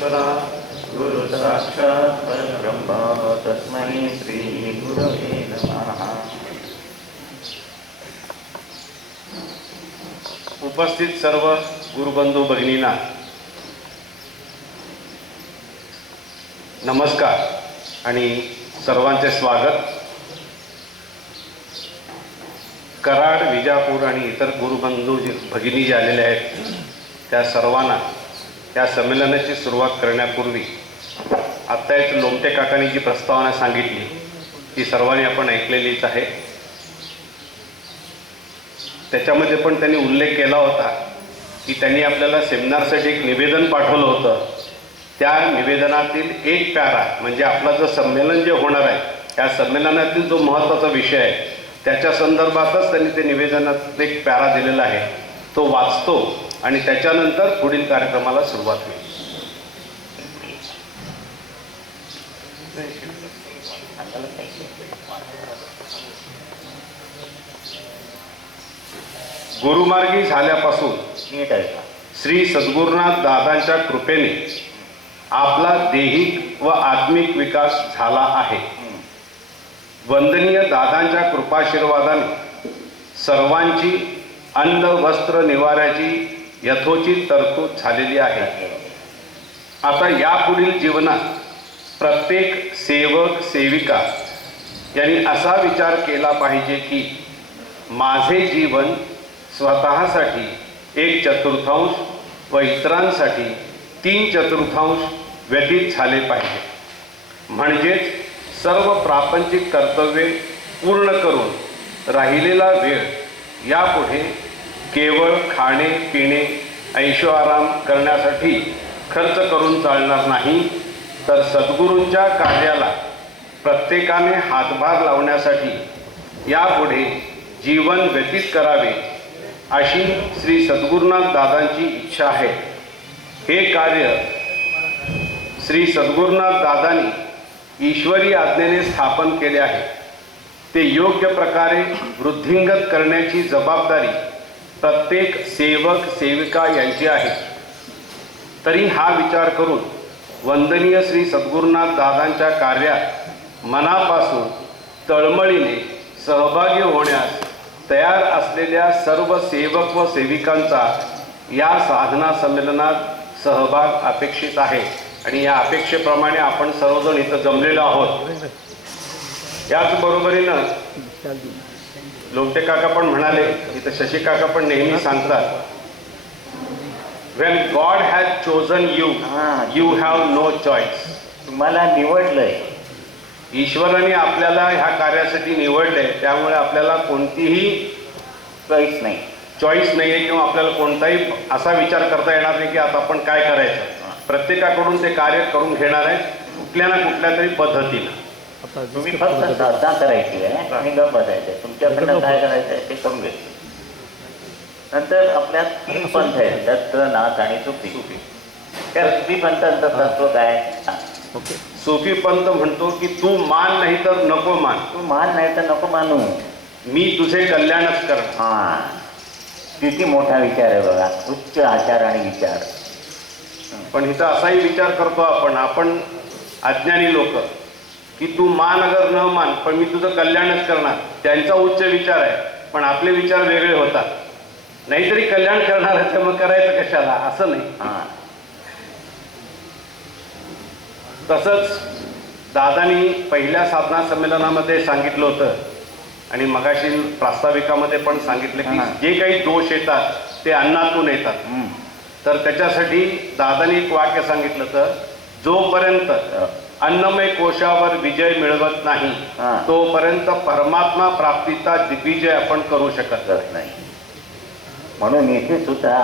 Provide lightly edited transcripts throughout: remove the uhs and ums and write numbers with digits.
परमेश्वरा गुरु साक्षात् परब्रह्म तस्मै श्री गुरवे नमः। उपस्थित सर्व गुरुबंधू भगिनींना नमस्कार आणि सर्वांचे स्वागत। कराड, विजापूर आणि इतर गुरुबंधू भगिनी जे आलेले आहेत त्या सर्वांना या संमेलनाची सुरुवात करण्यापूर्वी आत्ता एक लोमटे काकांनी जी प्रस्तावना सांगितली ती सर्वांनी आपण ऐकलेलीच आहे। त्याच्यामध्ये पण त्यांनी उल्लेख केला होता की त्यांनी आपल्याला सेमिनारसाठी एक निवेदन पाठवलं होतं। त्या निवेदनातील एक पॅरा म्हणजे आपलं जो संमेलन जे होणार आहे त्या संमेलनातील जो महत्त्वाचा विषय आहे त्याच्या संदर्भातच त्यांनी ते निवेदनात एक पॅरा दिलेला आहे, तो वाचतो आणि त्याच्यानंतर पुढील कार्यक्रमाला सुरुवात होईल। गुरुमार्गी झाल्यापासून श्री सद्गुरुनाथ दादांच्या कृपेने आपला दैहिक व आत्मिक विकास झाला आहे। वंदनीय दादांच्या कृपाशीर्वादाने सर्वांची अन्न वस्त्र निवाऱ्याची यथोचित तरतूद झालेली आहे। आता यापुढील जीवनात प्रत्येक सेवक सेविका यांनी असा विचार केला पाहिजे की माझे जीवन स्वतःसाठी 1/4 व इतरांसाठी 3/4 व्यतीत झाले पाहिजे। म्हणजेच सर्व प्रापंचिक कर्तव्ये पूर्ण करून राहिलेला वेळ यापुढे केवळ खाणे पिणे ऐशोआराम करण्यासाठी खर्च करून चालणार नाही, तर सद्गुरूंच्या कार्याला प्रत्येकाने हातभार लावण्यासाठी यापुढे जीवन व्यतीत करावे अशी श्री सद्गुरुनाथ दादांची इच्छा आहे। हे कार्य श्री सद्गुरुनाथ दादांनी ईश्वरी आज्ञेने स्थापन केले आहे। ते योग्य प्रकारे वृद्धिंगत करण्याची जबाबदारी प्रत्येक सेवक सेविका यांची आहे। तरी हा विचार करून वंदनीय श्री सद्गुरुनाथ दादांच्या कार्यात मनापासून तळमळीने सहभागी होण्यास तयार असलेल्या सर्व सेवक व सेविकांचा या साधना संमेलनात सहभाग अपेक्षित आहे आणि या अपेक्षेप्रमाणे आपण सर्वजण इथं जमलेलो आहोत। याचबरोबरीनं लोमटे काका पण म्हणाले, इथं शशी काका पण नेहमी सांगतात, when God has chosen you, you have no choice. तुम्हाला निवडलंय, ईश्वराने आपल्याला ह्या कार्यासाठी निवडले, त्यामुळे आपल्याला कोणतीही चॉईस नाही किंवा आपल्याला कोणताही असा विचार करता येणार नाही की आता आपण काय करायचं। प्रत्येकाकडून ते कार्य करून घेणार आहे कुठल्या ना कुठल्या तरी पद्धतीनं। तुम्ही फक्त साधना करायची आहे आणि गप बसायचं, तुमच्याकडनं काय करायचं आहे ते करून घ्यायचं। नंतर आपल्यात 3 पंथ आहेत, दत्त, नाथ आणि सुफी। त्या सुफी पंथांचं तत्व काय? सुफी पंथ म्हणतो की तू मान नाही तर नको मान, तू मान नाही तर नको मानू, मी तुझे कल्याणच करणार। किती मोठा विचार आहे बघा, उच्च आचार आणि विचार। पण इथं असाही विचार करतो आपण अज्ञानी लोक की तू मान अगर न मान पण मी तुझं कल्याणच करणार। त्यांचा उच्च विचार आहे पण आपले विचार वेगळे होतात। नाहीतरी कल्याण करणार आहे तर मग करायचं कशाला, असं नाही। तसंच दादांनी पहिल्या साधना संमेलनामध्ये सांगितलं होतं आणि मगाशी प्रास्ताविकामध्ये पण सांगितलं की जे काही दोष येतात ते अन्नातून येतात। तर त्याच्यासाठी दादांनी एक वाक्य सांगितलं, तर जोपर्यंत अन्नमय कोशावर विजय मिळवत नाही तोपर्यंत परमात्मा प्राप्तीचा दिग्विजय आपण करू शकत नाही। म्हणून इथे सुद्धा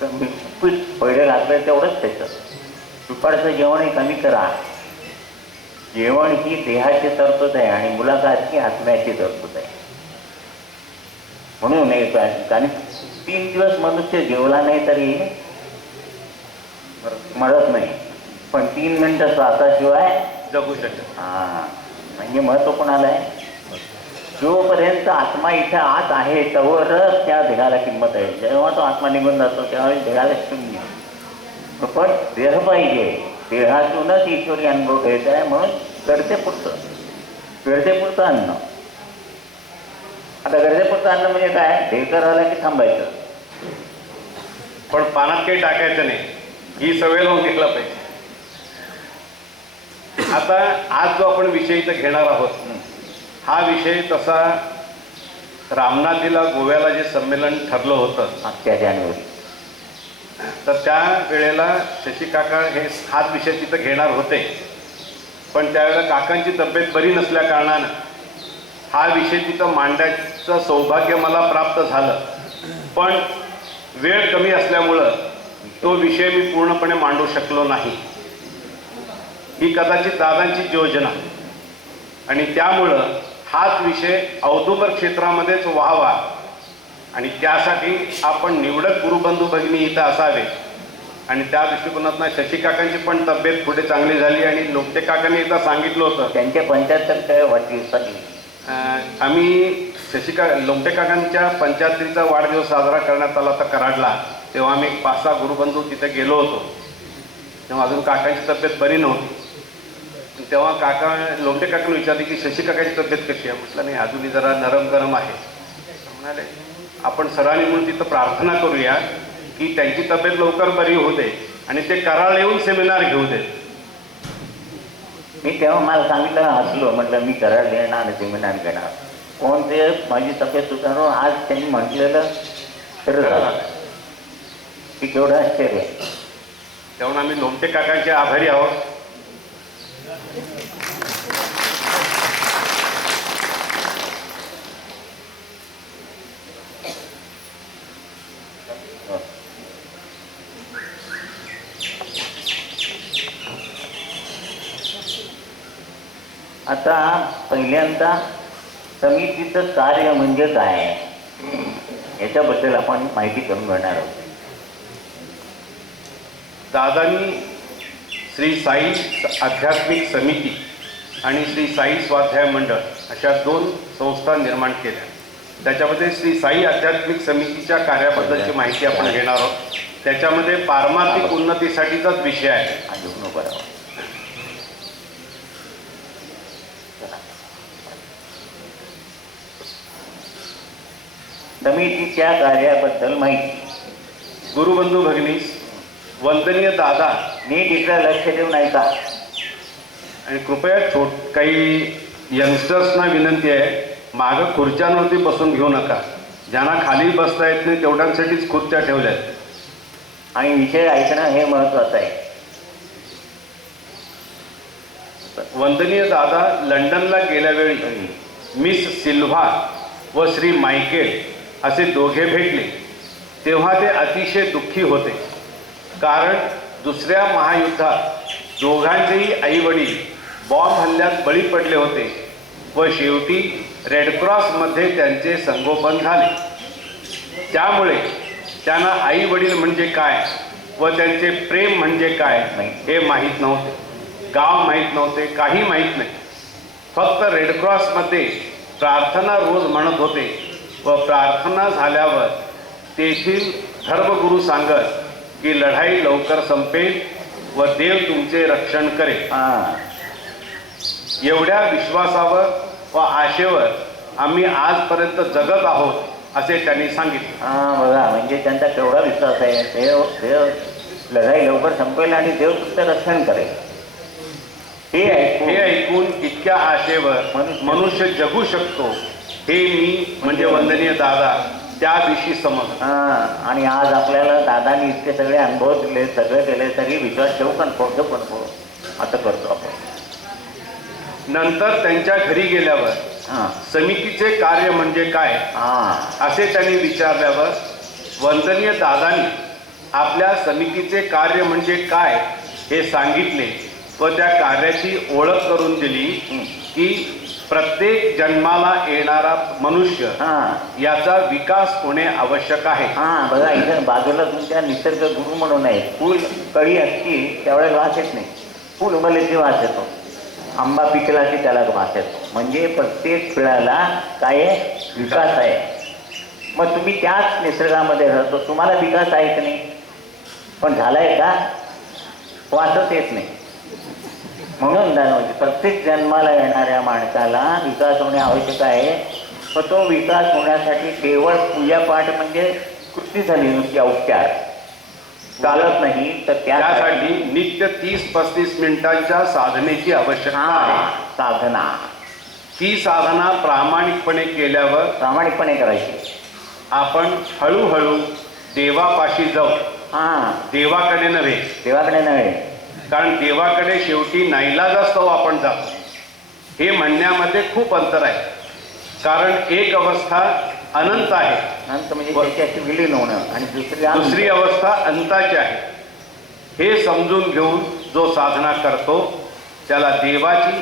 पीठ पहिलं घातलं तेवढंच त्याचं दुपारचं जेवणही कमी करा। जेवण ही देहाची तरतूद आहे आणि मुलाखत ही आत्म्याची तरतूद आहे। म्हणून आणि 3 दिवस मनुष्य जेवला नाही तरी मरत नाही, पण 3 मिनिटं श्वासाशिवाय जगू शकत। म्हणजे महत्व कोणाला आहे? जोपर्यंत आत्मा इथे आत आहे तोवरच त्या देहाला किंमत आहे। जेव्हा तो आत्मा निघून जातो त्यावेळी देहाला शून्य। पण देह पाहिजे, देहातूनच ईश्वरी अनुभव घ्यायचा आहे, म्हणून गरजेपुरतं अन्न. आता गरजेपुरतं अन्न म्हणजे काय, ढेकर आला की थांबायचं. पण पानात काही टाकायचं नाही, ही सवय लावून घेतला पाहिजे. आता आज जो आपण विषय इथं घेणार आहोत, हा विषय तसा रामनाथीला गोव्याला जे संमेलन ठरलं होतं मागच्या जानेवारी, तर त्या वेळेला शशी काका हाच विषय तिथं घेणार होते. पण त्यावेळेला काकांची तब्येत बरी नसल्या कारणानं हा विषय तिथं मांडण्याचं सौभाग्य मला प्राप्त झालं. पण वेळ कमी असल्यामुळं तो विषय मी पूर्णपणे मांडू शकलो नाही. ही कदाचित दादांची योजना, आणि त्यामुळं हाच विषय औदुंबर क्षेत्रामध्येच व्हावा, आणि त्यासाठी आपण निवडक गुरुबंधू भगिनी इथं असावे. आणि त्या दृष्टिकोनातनं शशी काकांची पण तब्येत पुढे चांगली झाली. आणि लोकटे काकांनी एकदा सांगितलं होतं, त्यांच्या 75 वाढदिवसाची आम्ही लोमटे काकांच्या 75चा वाढदिवस साजरा करण्यात आला होता कराडला. तेव्हा आम्ही 5-6 गुरुबंधू तिथे गेलो होतो. तेव्हा अजून काकांची तब्येत बरी नव्हती. तेव्हा लोमटे काकांनी विचारले की शशी काकांची तब्येत कशी आहे. म्हटलं नाही, अजूनही जरा नरम गरम आहे. म्हणाले आपण सरांनी म्हणून तिथं प्रार्थना करूया की त्यांची तब्येत लवकर बरी होऊ दे आणि ते कराड येऊन सेमिनार घेऊ देत. मी तेव्हा मला सांगितलं, हसलो, म्हटलं मी कराड घेणार, सेमिनार घेणार. कोण ते माझी तब्येत सुधारू, आज त्यांनी म्हटलेलं खरं झालं की केवढं आश्चर्य. तेव्हा आम्ही लोमटे काकांचे आभारी आहोत. आता पहिल्यांदा समितीचं कार्य म्हणजे काय याच्याबद्दल आपण माहिती करून घेणार आहोत. दादांनी श्री साई आध्यात्मिक समिती आणि श्री साई स्वाध्याय मंडळ अशा 2 संस्था निर्माण केल्या. त्याच्यामध्ये श्री साई आध्यात्मिक समितीच्या कार्याबद्दलची माहिती आपण घेणार आहोत. त्याच्यामध्ये पारमार्थिक उन्नतीसाठीचाच विषय आहे. समितीच्या कार्याबद्दल माहिती. गुरुबंधू भगिनीस, वंदनीय दादा, नीट इकडे लक्ष देऊन ऐका. आणि कृपया काही यंगस्टर्सना विनंती आहे, मागं खुर्च्यांवरती बसून घेऊ नका. ज्यांना खाली बसता येत नाही तेवढ्यांसाठीच खुर्च्या ठेवल्या आहेत. आणि विषय ऐकणं हे महत्वाचं आहे. वंदनीय दादा लंडनला गेल्यावेळी मिस सिल्व्हा व श्री मायकेल असे दोघे भेटले. तेव्हा ते अतिशय दुःखी होते, कारण दुसऱ्या महायुद्धात दोघांचेही आईवडील बॉम्ब हल्ल्यात बळी पडले होते व शेवटी रेडक्रॉसमध्ये त्यांचे संगोपन झाले. त्यामुळे त्यांना आईवडील म्हणजे काय व त्यांचे प्रेम म्हणजे काय हे माहीत नव्हते. गाव माहीत नव्हते, काही माहीत नाही. फक्त रेडक्रॉसमध्ये प्रार्थना रोज म्हणत होते व प्रार्थना झाल्यावर तेथील धर्मगुरू सांगत की लढाई लवकर संपेल व देव तुमचे रक्षण करेल. एवढ्या विश्वासावर व आशेवर आम्ही आजपर्यंत जगत आहोत असे त्यांनी सांगितले. बघा, म्हणजे त्यांचा केवढा विश्वास आहे. देव लढाई लवकर संपेल आणि देव तुमचं रक्षण करेल. हे ऐकून इतक्या आशेवर मनुष्य जगू शकतो हे मी म्हणजे वंदनीय दादा त्या दिवशी समज. आणि आज आपल्याला दादानी इतके सगळे अनुभव दिले, सगळे दिले, तरी विश्वास ठेवू पण असं करतो आपण. नंतर त्यांच्या घरी गेल्यावर समितीचे कार्य म्हणजे काय असे त्यांनी विचारल्यावर वंदनीय दादांनी आपल्या समितीचे कार्य म्हणजे काय हे सांगितले व त्या कार्याची ओळख करून दिली की प्रत्येक जन्माला येणारा मनुष्य याचा विकास होणे आवश्यक आहे. बघा, इथे बाजूला तुमच्या निसर्ग गुरु म्हणून आहे. फुल कळी असती त्यावेळेला वास येत नाही, फुल उमलल्याची वास येतो. आंबा पिकला की त्याला वास येतो. म्हणजे प्रत्येक फळाला काय विकास आहे. मग तुम्ही त्याच निसर्गामध्ये राहतो, तुम्हाला विकास आहे की नाही? पण झालाय का? वाचत येत नाही. म्हणून जाणवते प्रत्येक जन्माला येणाऱ्या माणसाला विकास होणे आवश्यक आहे. पण तो विकास होण्यासाठी केवळ पूजापाठ म्हणजे कृती झाली नुसती उपचार चालत नाही. तर त्यासाठी नित्य 30-35 मिनिटांच्या साधनेची आवश्यकता आहे. साधना, ही साधना प्रामाणिकपणे केल्यावर प्रामाणिकपणे करायची. आपण हळूहळू देवापाशी जाऊ. देवाकडे नव्हे. देवाकडे नव्हे, कारण देवाकडे शेवटी नाईलाजास्तव आपण जातो. हे म्हणण्यामध्ये खूप अंतर आहे. कारण एक अवस्था अनंत आहे, अनंत म्हणजे त्याच्याशी विलीन होणं, आणि दुसरी अवस्था अंताची आहे. हे समजून घेऊन जो साधना करतो त्याला देवाची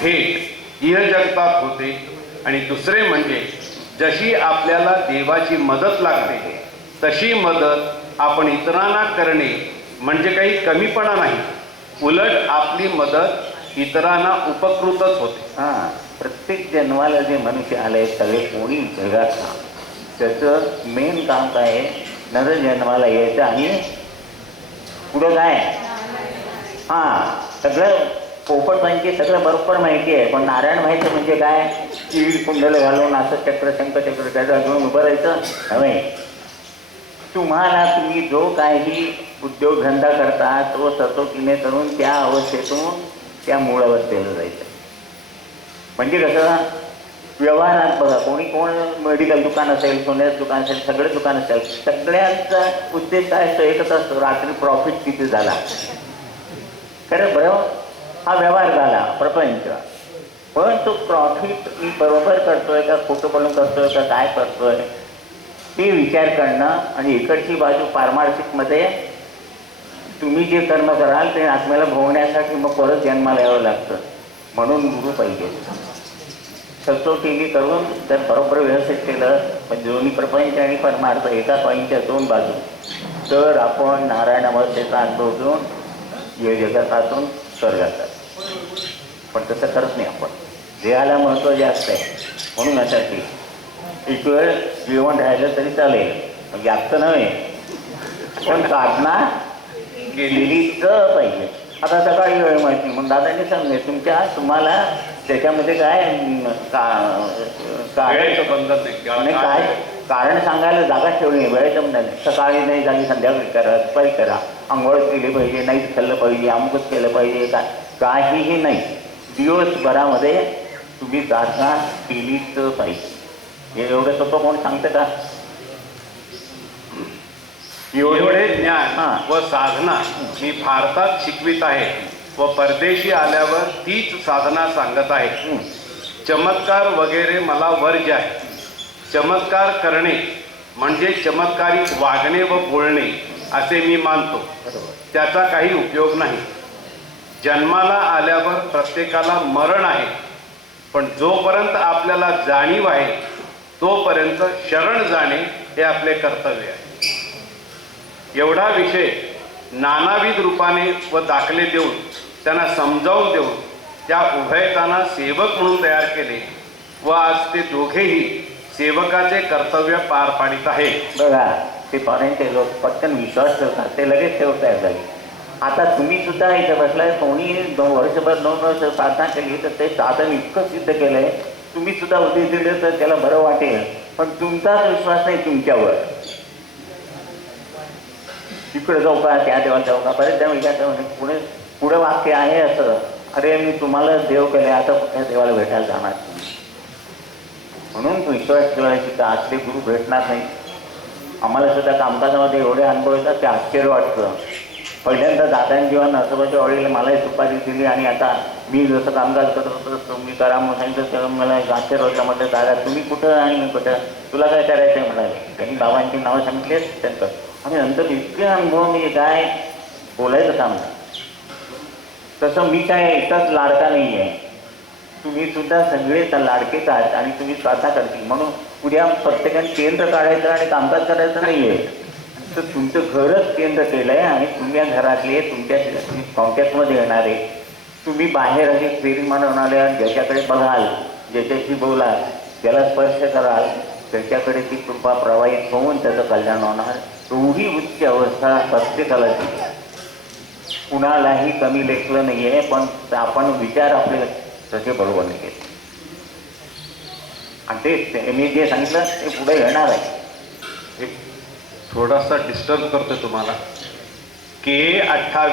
भेट इहजगतात होते. आणि दुसरे म्हणजे जशी आपल्याला देवाची मदत लागते तशी मदत आपण इतरांना करणे म्हणजे काही कमीपणा नाही. उलट आपली मदत इतरांना उपकृतच होते. प्रत्येक जन्माला जे मनुष्य आले सगळे कोणी जगात त्याचं मेन काम काय आहे, नर जन्माला यायचं आणि पुढं काय. सगळं पोपटपंची सगळं बरोबर माहिती आहे, पण नारायण माहिती म्हणजे काय, कीड कुंडल घालून असं चक्र शंकर त्याचा घेऊन उभं राहायचं नव्हे. तुम्ही जो काही उद्योगधंदा करता तो सतोकीने करून त्या अवस्थेतून त्या मूळ अवस्थेला जायचं. म्हणजे कसं व्यवहारात बघा, कोण मेडिकल दुकान असेल, सोन्याचं दुकान असेल, सगळे दुकान असेल, सगळ्यांचा उद्देश काय असतो, एकच असतो, रात्री प्रॉफिट किती झाला. खरं बरं, हा व्यवहार झाला प्रपंच. पण तो प्रॉफिट मी बरोबर करतोय का, खोटं बोलून करतोय का, काय करतोय ते विचार करणं. आणि इकडची बाजू पारमार्थिकमध्ये तुम्ही जे कर्म कराल ते आत्म्याला भोगण्यासाठी मग परत जन्माला यावं लागतं. म्हणून गुरु पाहिजे. सचोटीने करून जर बरोबर व्यवस्थित केलं, पण दोन्ही प्रपंच आणि परमार्थ एका कॉईनच्या दोन बाजू, तर आपण नारायण अवस्थेचा अनुभव घेऊन या जगतातून स्वर्गात. पण तसं करत नाही आपण. देहाला महत्त्व जास्त आहे. म्हणून यासाठी एक वेळ जेवण राहिलं तरी चालेल, म्हणजे जास्त नव्हे, पण साधना केलेलीच पाहिजे. आता सकाळी वेळ माहिती म्हणून दादांनी सांगले तुम्हाला त्याच्यामध्ये काय बंधन नाही. काय कारण सांगायला जागा ठेवली नाही, वेळेचं म्हणणं नाही. सकाळी नाही झाली संध्याकाळी करा, दुपारी करा, आंघोळ केली पाहिजे, नाहीच खाल्लं पाहिजे, अमुकच केलं पाहिजे, काहीही नाही. दिवसभरामध्ये तुम्ही साधना केलीच पाहिजे. हे एवढं सोपं कोण सांगतं का? एवढे ज्ञान व साधना मी भारतात शिकवित आहे व परदेशी आल्यावर तीच साधना सांगत आहे. चमत्कार वगैरे मला वर्ज्य आहे. चमत्कार करणे म्हणजे चमत्कारिक वागणे व बोलणे असे मी मानतो. त्याचा काही उपयोग नाही. जन्माला आल्यावर प्रत्येकाला मरण आहे, पण जोपर्यंत आपल्याला जाणीव आहे तोपर्यंत शरण जाणे हे आपले कर्तव्य आहे. एवढा विषय नानाविध रूपाने व दाखले देऊन त्यांना समजावून देऊन त्या उभयतांना सेवक म्हणून तयार केले व आज ते दोघेही सेवकाचे कर्तव्य पार पाडित आहेत. बघा, ते फॉरेनचे लोक पटकन विश्वास ठेवतात, ते लगेच ठेवत तयार झाले. आता तुम्ही सुद्धा इथे बसलाय, कोणी 2 वर्ष साधना केली तर ते साधन इतकं सिद्ध केलंय, तुम्ही सुद्धा उद्या दिलं तर त्याला बरं वाटेल. पण तुमचाच विश्वास नाही तुमच्यावर. इकडे जाऊ का, त्या देवाला जाऊ का, बरेच देव विचारतो. पुढे वाक्य आहे असं, अरे मी तुम्हाला देव केले, आता त्या देवाला भेटायला जाणार. म्हणून विश्वास ठेवायची का असले गुरु भेटणार नाही. आम्हाला सुद्धा कामकाजामध्ये एवढे अनुभव येतात ते आश्चर्य वाटतं. पहिल्यांदा दादांनी जेव्हा नरसोबाच्या वाडीला मलाही सुपारी दिली आणि आता मी जसं कामकाज करत होतो तसं मी करा म्हणून सांगितलं, तेव्हा मला आश्चर्य होतं. म्हटलं दादा तुम्ही कुठं आणि मी कुठं, तुला काय करायचं आहे म्हणाले. त्यांनी बाबांची नावं सांगितले त्यांचं. आणि नंतर इतके अनुभव मी काय बोलायचं काम नाही. तसं मी काय एकटाच लाडका नाही आहे, तुम्ही सुद्धा सगळे लाडकेच आहात आणि तुम्ही स्वतः करतील. म्हणून उद्या प्रत्येकाने केंद्र काढायचं आणि कामकाज करायचं नाही आहे, तर तुमचं घरच केंद्र केलं आहे. आणि तुम्ही घरातले तुमच्या कॉन्टॅक्टमध्ये येणारे, तुम्ही बाहेर असे फेरी मारणारे ज्याच्याकडे बघाल, ज्याच्याशी बोलाल, ज्याला स्पर्श कराल, त्याच्याकडे ती कृपा प्रवाहित होऊन त्याचं कल्याण होणार. एवढी उच्च अवस्था प्रत्येकाला दिली. कुणालाही कमी लेखलं नाही आहे, पण आपण विचार आपले तसे बरोबर नाही केले. आणि ते मी जे सांगितलं ते पुढे येणार आहे. एक थोडासा डिस्टर्ब करतो तुम्हाला. K28